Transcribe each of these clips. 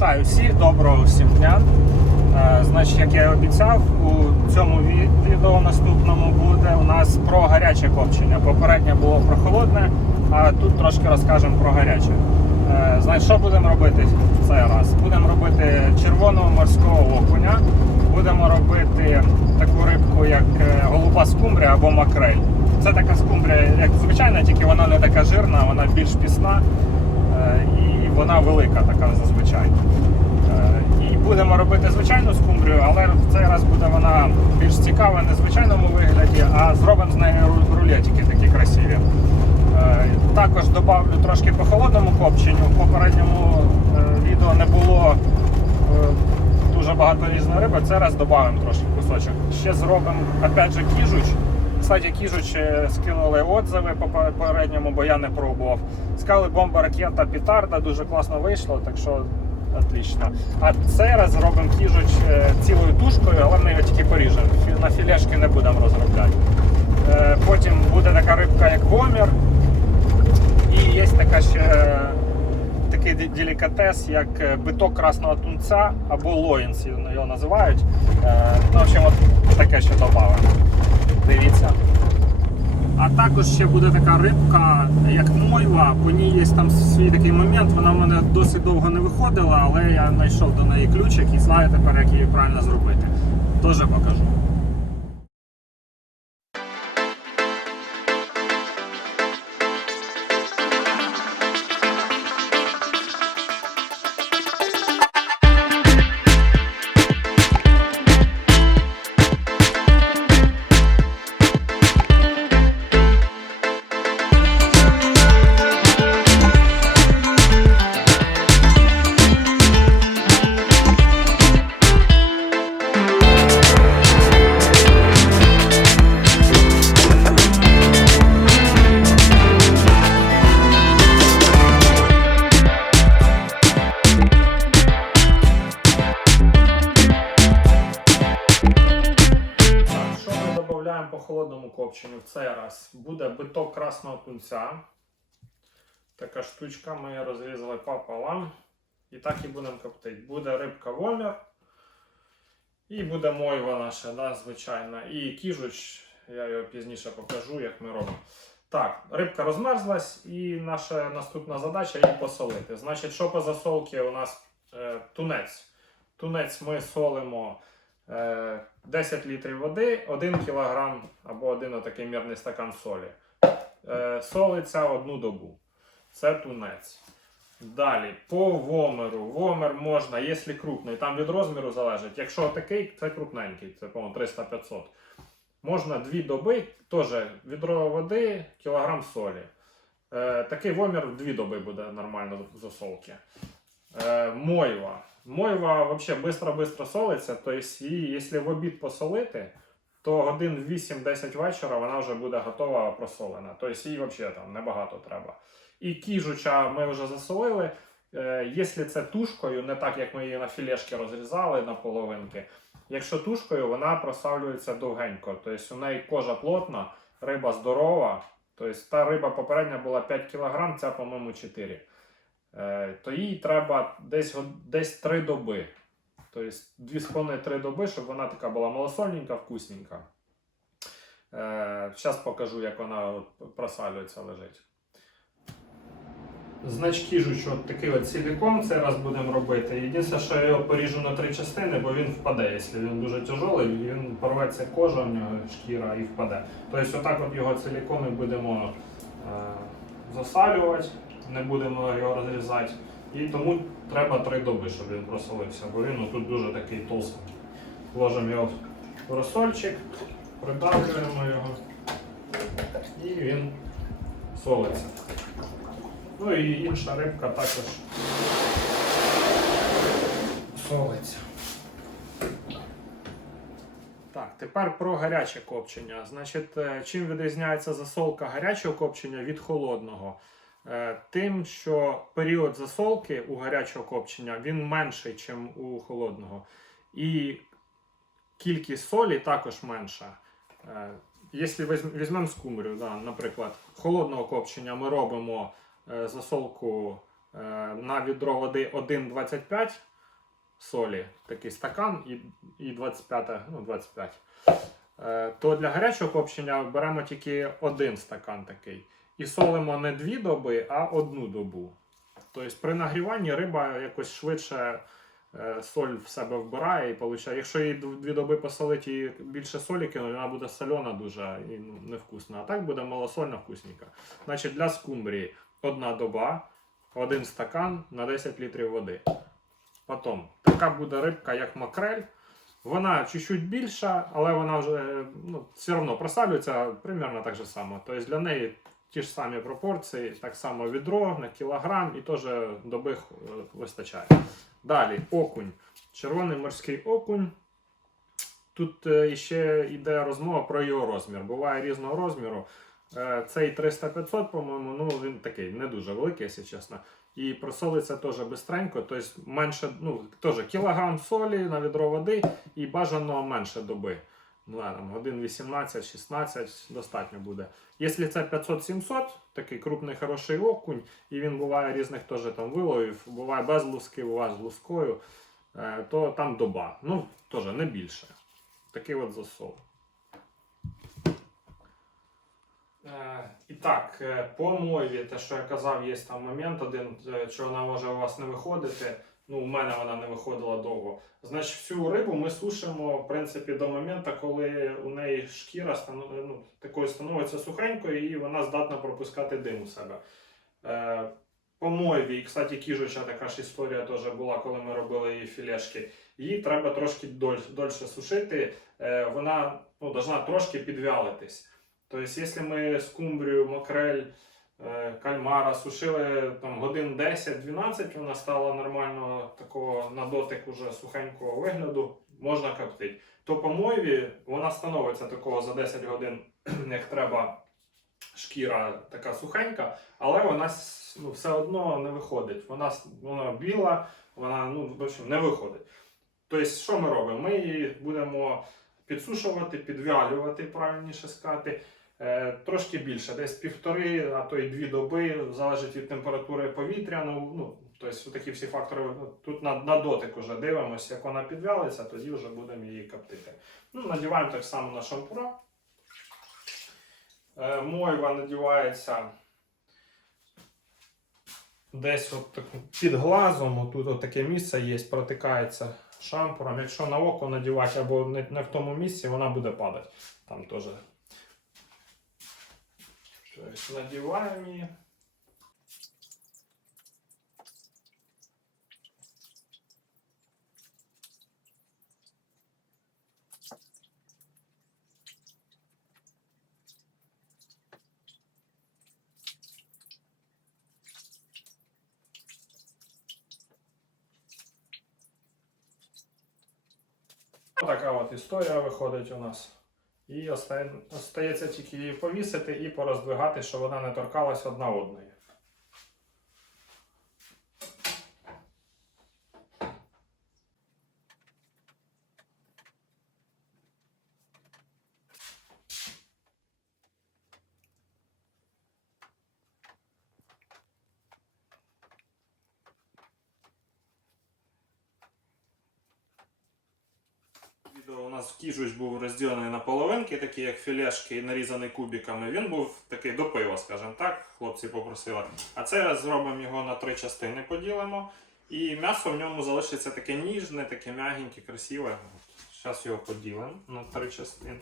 Вітаю всіх, доброго всім дня. Е, Значить, як я і обіцяв, у цьому відео наступному буде у нас про гаряче копчення. Попереднє було про холодне, а тут трошки розкажемо про гаряче. Е, Значить, що будемо робити в цей раз? Будемо робити червоного морського окуня, будемо робити таку рибку, як е, голуба скумбрія або макрель. Це така скумбрія, як звичайна, тільки вона не така жирна, вона більш пісна. І вона велика така зазвичай. Е, І будемо робити звичайну скумбрію, але в цей раз буде вона більш цікава не в звичайному вигляді, а зробимо з ру- рулетики такі красиві. Е, Також додавлю трошки по холодному копченню. В попередньому е, відео не було дуже багато різної риби. Це раз додамо трошки кусочок. Ще зробимо опять же кіжуч. Кстати, кіжуч е, скинули отзиви по попередньому, бо я не пробував. Сказали бомба, ракета, петарда, дуже класно вийшло, так що отлично. А цей раз зробимо кіжуч е, цілою тушкою, але ми його тільки поріжемо. На філешки не будемо розробляти. Е, Потім буде така рибка, як вомір. І є така ще такий делікатес, як е, биток красного тунця або лоїнс його називають. Е, Ну, в общем, от таке ще додамо. Дивіться. А також ще буде така рибка, як мойва. По ній є там свій такий момент. Вона в мене досить довго не виходила, але я знайшов до неї ключик і знаю тепер, як її правильно зробити. Теж покажу. Ми по холодному копченню в цей раз? Буде биток красного тунця. Така штучка, ми її розрізали пополам. І так і будемо коптити. Буде рибка вомір. І буде мойва наша, да, звичайна. І кіжуч, я його пізніше покажу, як ми робимо. Так, рибка розмерзлась, і наша наступна задача її посолити. Значить, що по засолці у нас е, тунець. Тунець ми солимо 10 літрів води, 1 кг або один отакий мірний стакан солі. Е, солиться одну добу. Це тунець. Далі, по вомеру. Вомер можна, якщо крупний, там від розміру залежить. Якщо такий, це крупненький, це по-моєму 300-500. Можна дві доби, теж відро води, кілограм солі. Е, такий вомір в дві доби буде нормально засолки. Е, мойва. Мойва взагалі швидко-швидко солиться, тобто її, якщо в обід посолити, то годин 8-10 вечора вона вже буде готова просолена. Тобто їй взагалі там небагато треба. І кіжуча ми вже засолили. Е, якщо це тушкою, не так як ми її на філешки розрізали на половинки. Якщо тушкою, вона просавлюється довгенько. Тобто у неї кожа плотна, риба здорова. Тобто та риба попередня була 5 кг, ця, по-моєму, 4 Е, то їй треба десь, десь 3 доби. Тобто 2,5-3 доби, щоб вона така була малосольненька, вкусненька. Зараз покажу, як вона просалюється, лежить. Значки жуч, от такий от силікон, цей раз будемо робити. Єдине, що я його поріжу на три частини, бо він впаде. Якщо він дуже тяжелий, він порветься кожа в нього, шкіра і впаде. Тобто, отак от його силікон ми будемо е, засалювати, не будемо його розрізати. І тому треба три доби, щоб він просолився, бо він тут дуже такий толстий. Вложимо його в розсольчик, придавлюємо його і він солиться. Ну і інша рибка також солиться. Так, тепер про гаряче копчення. Значить, е, чим відрізняється засолка гарячого копчення від холодного? Е, Тим, що період засолки у гарячого копчення він менший, ніж у холодного. І кількість солі також менша. Е, Якщо візьмемо скумбрію, да, наприклад, холодного копчення ми робимо е, засолку на відро води 1,25 солі, такий стакан і, і 25, ну 25. Е, то для гарячого копчення беремо тільки один стакан такий. І солимо не дві доби, а одну добу. Тобто при нагріванні риба якось швидше е, соль в себе вбирає і получає. Якщо її дві доби посолить і більше солі кинуть, вона буде сольона дуже і ну, невкусна. А так буде малосольна вкусненька. Значить, для скумбрії одна доба, один стакан на 10 літрів води. Потім така буде рибка, як макрель. Вона чуть-чуть більша, але вона вже е, ну, все одно просалюється примерно так же само. Тобто для неї ті ж самі пропорції, так само відро на кілограм і теж доби вистачає. Далі окунь. Червоний морський окунь. Тут е, ще йде розмова про його розмір. Буває різного розміру. Е, Цей 300-500, по-моєму, ну він такий не дуже великий, якщо чесно. І просолиться теж бистренько, тобто менше, ну, теж кілограм солі на відро води і бажано менше доби. Ну, а, там, годин 18-16 достатньо буде. Якщо це 500-700, такий крупний хороший окунь, і він буває різних теж там виловів, буває без луски, буває з лускою, е, то там доба. Ну, теж не більше. Такий от засол. Е, І так, е, по мові, те, що я казав, є там момент один, що вона може у вас не виходити. Ну, у мене вона не виходила довго. Значить, всю рибу ми сушимо, в принципі, до моменту, коли у неї шкіра ну, такою становиться сухенькою і вона здатна пропускати дим у себе. Е, по мові, і, кстати, кіжуча така ж історія теж була, коли ми робили її філешки. Її треба трошки доль- дольше сушити. Е, вона ну, должна трошки підвялитись. Тобто, якщо ми скумбрію, макрель, кальмара сушили там, годин 10-12, вона стала нормально такого на дотик уже сухенького вигляду, можна коптити. То по мойві вона становиться такого за 10 годин, як треба шкіра така сухенька, але вона ну, все одно не виходить. Вона, вона біла, вона ну, в общем, не виходить. Тобто, що ми робимо? Ми її будемо підсушувати, підвялювати, правильніше сказати. Е, трошки більше, десь півтори, а то й дві доби, залежить від температури повітря. Ну, ну, тобто такі всі фактори. ну, Тут на, на дотик вже дивимося, як вона підвялиться, тоді вже будемо її коптити. Ну, надіваємо так само на шампура. Е, мойва надівається десь от під глазом, отут от таке місце є, протикається шампуром. Якщо на око надівати або не, не в тому місці, вона буде падати. Там теж. Тобто надіваємо її. Така от історія виходить у нас. І оста- остається тільки її повісити і пороздвигати, щоб вона не торкалась одна одної. Відео у нас кіжуч був розділений на половинки, такі як філешки і нарізаний кубиками. Він був такий до пива, скажімо так. Хлопці попросили. А це зробимо його на три частини, поділимо. І м'ясо в ньому залишиться таке ніжне, таке м'ягеньке, красиве. Зараз його поділимо на три частини.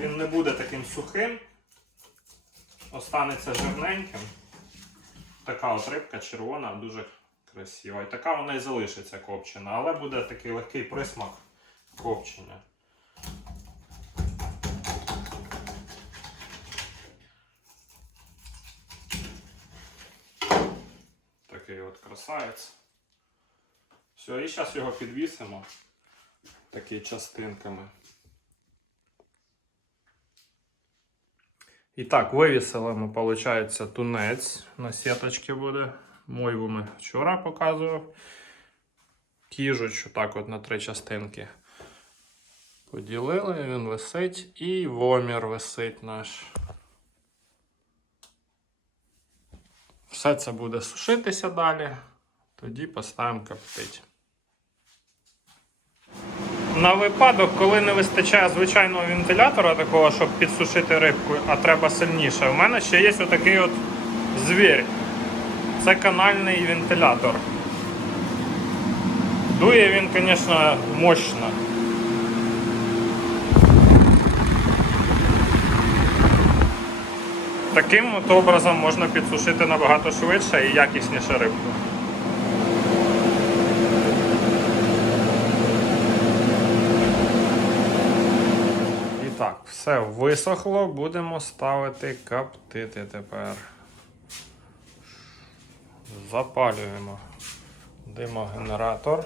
Він не буде таким сухим, останеться жирненьким. Така от рибка червона, дуже красива. І така вона і залишиться копчена, але буде такий легкий присмак копчення. Такий от красавець. Все, і зараз його підвісимо такі частинками. І так, вивісили ми, виходить, тунець на сіточці буде. Мойву ми вчора показував. Кіжуч так от на три частинки. Поділили, він висить і вомір висить наш. Все це буде сушитися далі. Тоді поставимо коптить. На випадок, коли не вистачає звичайного вентилятора, такого, щоб підсушити рибку, а треба сильніше, у мене ще є отакий от звір. Це канальний вентилятор. Дує він, звісно, мощно. Таким от образом можна підсушити набагато швидше і якісніше рибку. І так, все висохло, будемо ставити коптити тепер. Запалюємо димогенератор.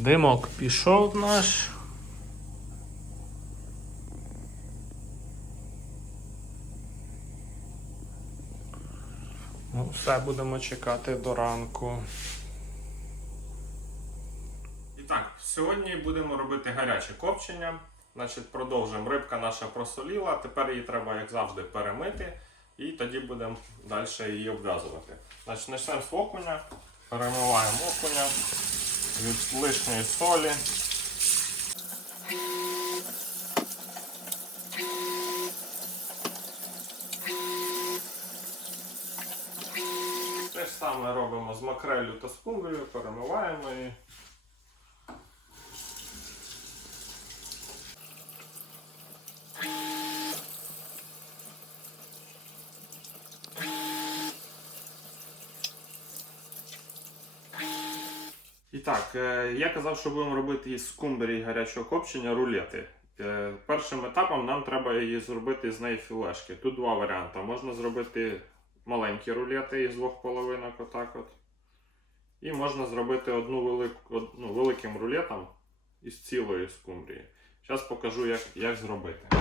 Димок пішов наш. Ну, все, будемо чекати до ранку. І так, сьогодні будемо робити гаряче копчення. Значить, продовжуємо. Рибка наша просоліла, тепер її треба, як завжди, перемити. І тоді будемо далі її обв'язувати. Значить, почнемо з окуня, перемиваємо окуня від лишньої солі. Те ж саме робимо з макрелю та скумбрію, перемиваємо її. Так, е, я казав, що будемо робити із скумбрії гарячого копчення рулети. Е, Першим етапом нам треба її зробити з неї філешки. Тут два варіанти. Можна зробити маленькі рулети із двох половинок, отак от. І можна зробити одну велику, одну великим рулетом із цілої скумбрії. Зараз покажу, як, як зробити.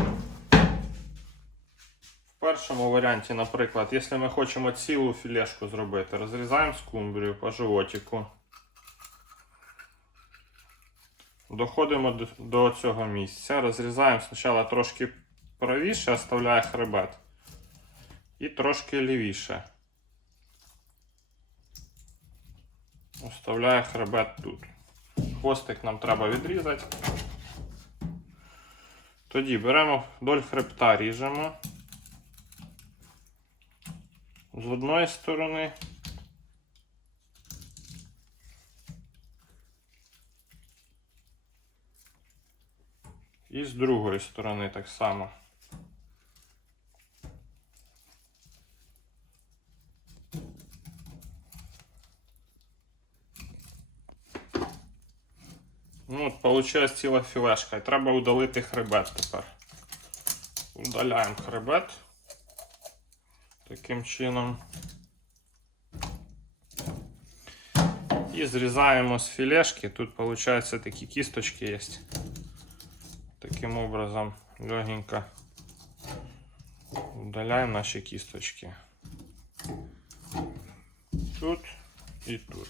В першому варіанті, наприклад, якщо ми хочемо цілу філешку зробити, розрізаємо скумбрію по животику. Доходимо до, цього місця. Розрізаємо спочатку трошки правіше, оставляє хребет. І трошки лівіше. Оставляє хребет тут. Хвостик нам треба відрізати. Тоді беремо вдоль хребта, ріжемо. З одної сторони. І з другої сторони так само. Ну, от, виходить ціла філешка. І треба удалити хребет тепер. Удаляємо хребет. Таким чином. І зрізаємо з філешки. Тут, виходить, такі кісточки є. Таким образом легенько удаляем наши кисточки. Тут и тут.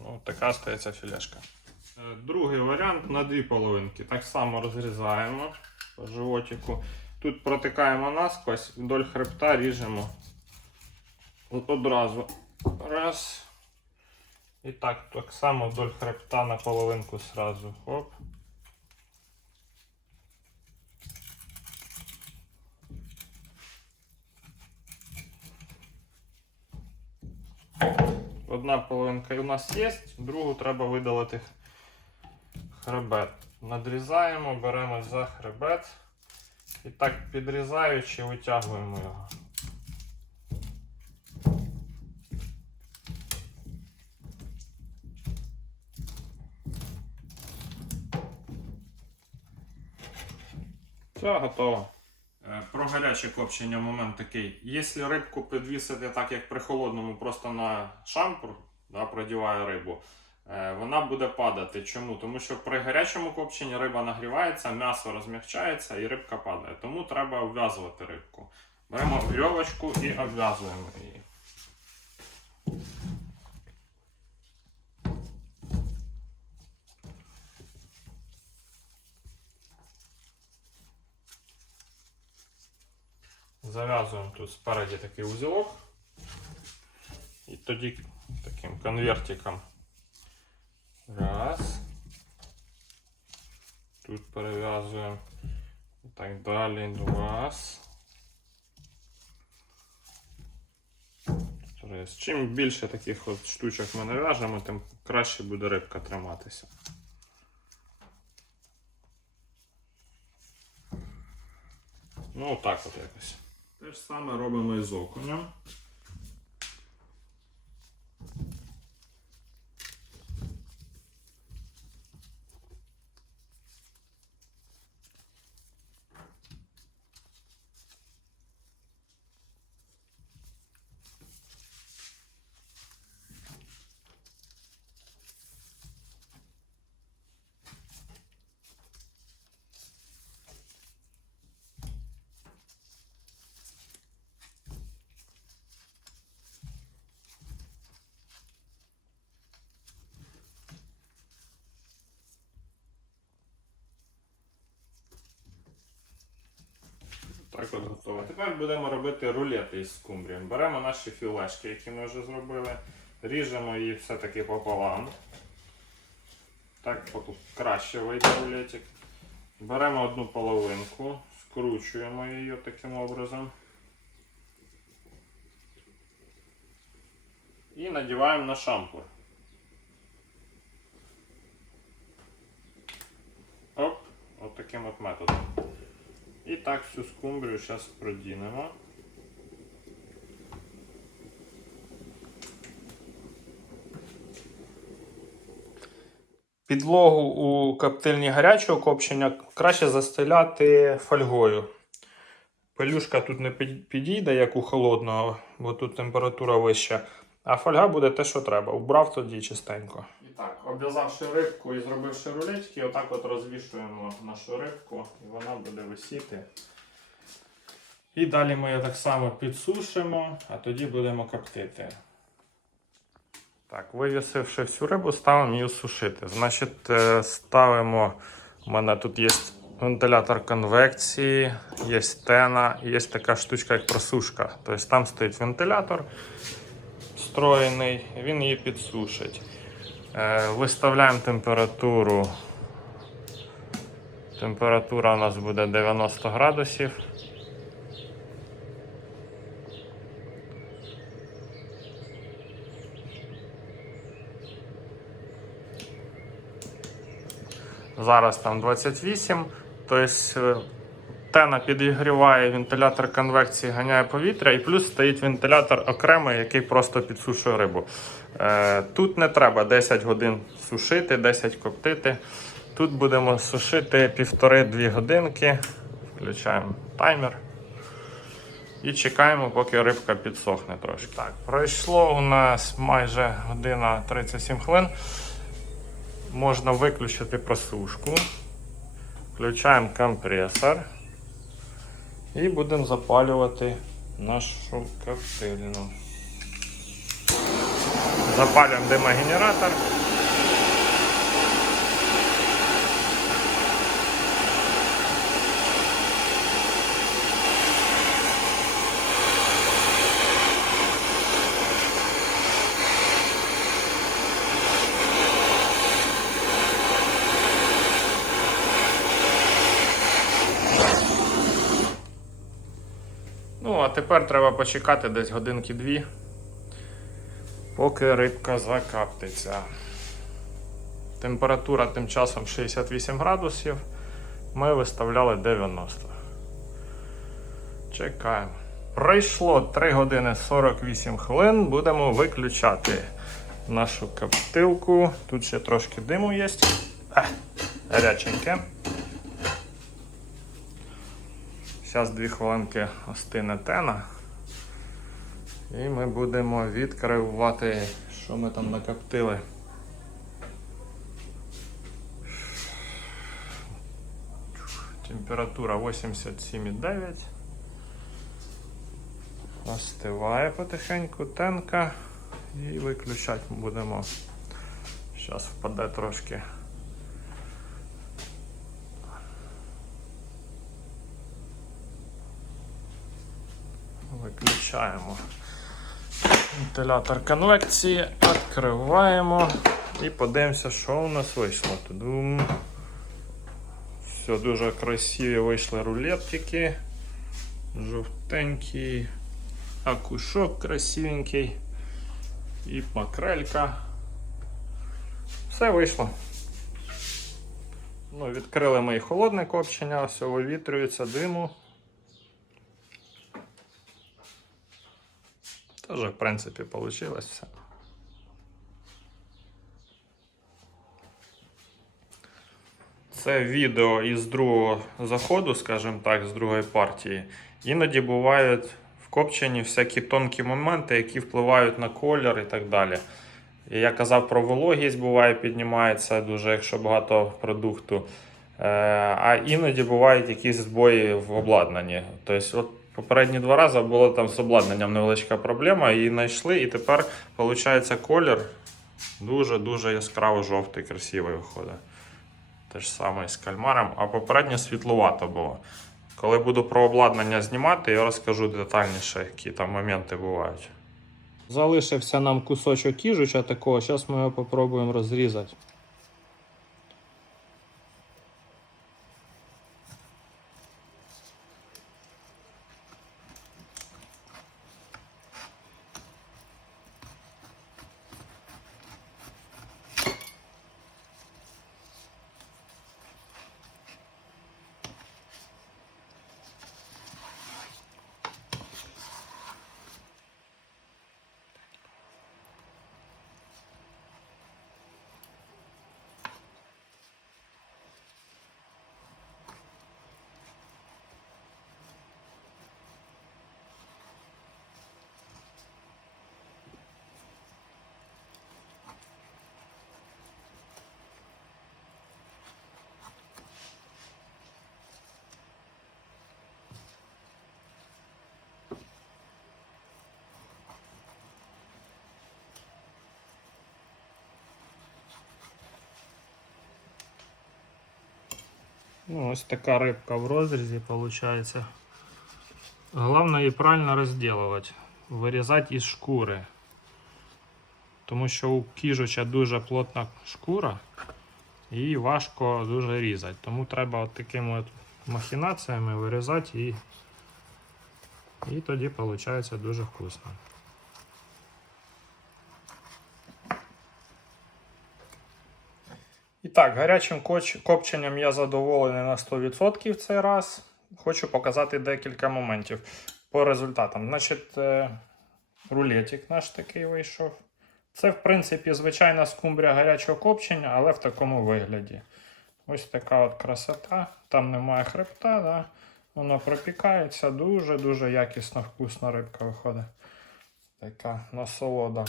Ну, така стається філешка. Е, Другий варіант на дві половинки. Так само розрізаємо по животику. Тут протикаємо насквозь, вдоль хребта ріжемо одразу. Раз. І так, так само вдоль хребта на половинку сразу. Хоп. Одна половинка у нас є, другу треба видалити хребет. Надрізаємо, беремо за хребет і так підрізаючи, витягуємо його. Все, готово. Е, Про гаряче копчення момент такий. Якщо рибку підвісити так, як при холодному, просто на шампур, да, продіває рибу, е, вона буде падати. Чому? Тому що при гарячому копченні риба нагрівається, м'ясо розмягчається і рибка падає. Тому треба обв'язувати рибку. Беремо вірьовочку і обв'язуємо її. Зав'язуємо тут спереді такий узілок. І тоді таким конвертиком. Раз. Тут перев'язуємо. І так далі. Три. Чим більше таких от штучок ми нав'яжемо, тим краще буде рибка триматися. Ну, отак от якось. Те ж саме робимо і з окунем. Так от готово. Тепер будемо робити рулети із скумбрієм. Беремо наші філешки, які ми вже зробили, ріжемо їх все-таки пополам. Так краще вийде рулетик. Беремо одну половинку, скручуємо її таким образом. І надіваємо на шампур. Оп, от таким от методом. І так всю скумбрію зараз продінемо. Підлогу у коптильні гарячого копчення краще застеляти фольгою. Пелюшка тут не підійде, як у холодного, бо тут температура вища. А фольга буде те, що треба. Убрав тоді чистенько. Обв'язавши рибку і зробивши рулетики, отак от розвішуємо нашу рибку, і вона буде висіти. І далі ми її так само підсушимо, а тоді будемо коптити. Так, вивісивши всю рибу, ставимо її сушити. Значить, е, ставимо. У мене тут є вентилятор конвекції, є стена, є така штучка, як просушка. Тобто там стоїть вентилятор встроєний, він її підсушить. Е, Виставляємо температуру. Температура у нас буде 90 градусів. Зараз там 28. Тобто е, тена підігріває вентилятор конвекції, ганяє повітря, і плюс стоїть вентилятор окремий, який просто підсушує рибу. Е, Тут не треба 10 годин сушити, 10 коптити. Тут будемо сушити півтори-дві годинки. Включаємо таймер. І чекаємо, поки рибка підсохне трошки. Так, пройшло у нас майже година 37 хвилин. Можна виключити просушку. Включаємо компресор. І будемо запалювати нашу коптильну. Запалюємо димогенератор. Ну, а тепер треба почекати десь годинки дві, поки рибка закаптиться. Температура тим часом 68 градусів. Ми виставляли 90. Чекаємо. Пройшло 3 години 48 хвилин. Будемо виключати нашу коптилку. Тут ще трошки диму є. Е, гаряченьке. Зараз дві хвилинки остине тена. І ми будемо відкривати, що ми там накоптили. Температура 87,9. Остиває потихеньку тенка і виключати будемо. Зараз впаде трошки. Виключаємо вентилятор конвекції, відкриваємо і подивимося, що у нас вийшло. Тудум. Все дуже красиві вийшли рулетики. Жовтенький, акушок красивенький і макрелька. Все вийшло. Ну, відкрили ми і холодне копчення, все вивітрюється диму. Теж, в принципі, вийшло все. Це відео із другого заходу, скажімо так, з другої партії. Іноді бувають в копченні всякі тонкі моменти, які впливають на колір і так далі. Я казав про вологість, буває, піднімається дуже, якщо багато продукту. Е, А іноді бувають якісь збої в обладнанні. Тобто, от попередні два рази була там з обладнанням невеличка проблема, її знайшли, і тепер виходить колір дуже-дуже яскраво жовтий, красивий виходить. Те ж саме з кальмаром, а попередньо світловато було. Коли буду про обладнання знімати, я розкажу детальніше, які там моменти бувають. Залишився нам кусочок кіжуча такого, зараз ми його спробуємо розрізати. Ну, ось така рибка в розрізі виходить. Головне її правильно розділувати, вирізати із шкури. Тому що у кіжуча дуже плотна шкура і важко дуже різати. Тому треба от такими от махінаціями вирізати і, і тоді виходить дуже вкусно. Так, гарячим копченням я задоволений на 100% цей раз. Хочу показати декілька моментів по результатам. Значить, е, рулетик наш такий вийшов. Це, в принципі, звичайна скумбрія гарячого копчення, але в такому вигляді. Ось така от красота. Там немає хребта, да? воно пропікається, дуже-дуже якісно, вкусна рибка виходить. Така насолода.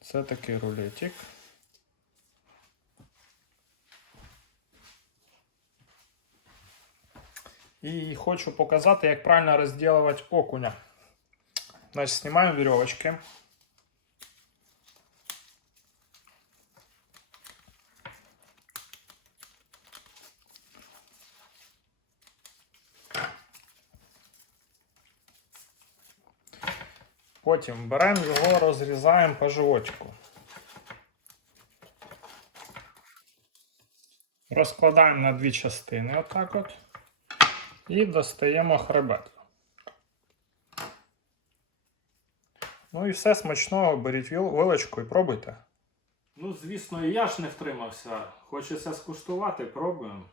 Це такий рулетик. І хочу показати, як правильно розділувати окуня. Значить, знімаємо веревочки. Потім беремо його, розрізаємо по животику. Розкладаємо на дві частини, отак от. І достаємо хребет. Ну і все смачного, беріть вилочку і пробуйте. Ну, звісно, і я ж не втримався. Хочеться скуштувати, пробуємо.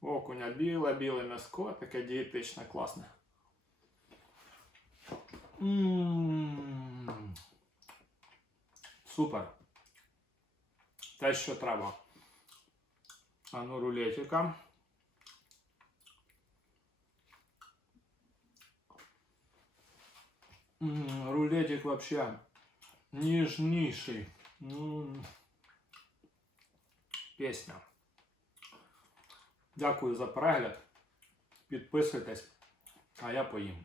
Окуня біле, біле м'яско, таке дієтичне, класне. М. Супер. Те, що треба. А ну рулетика. Рулетик вообще нежнейший. М. Пісня. Дякую за перегляд. Підписуйтесь, а я поїм.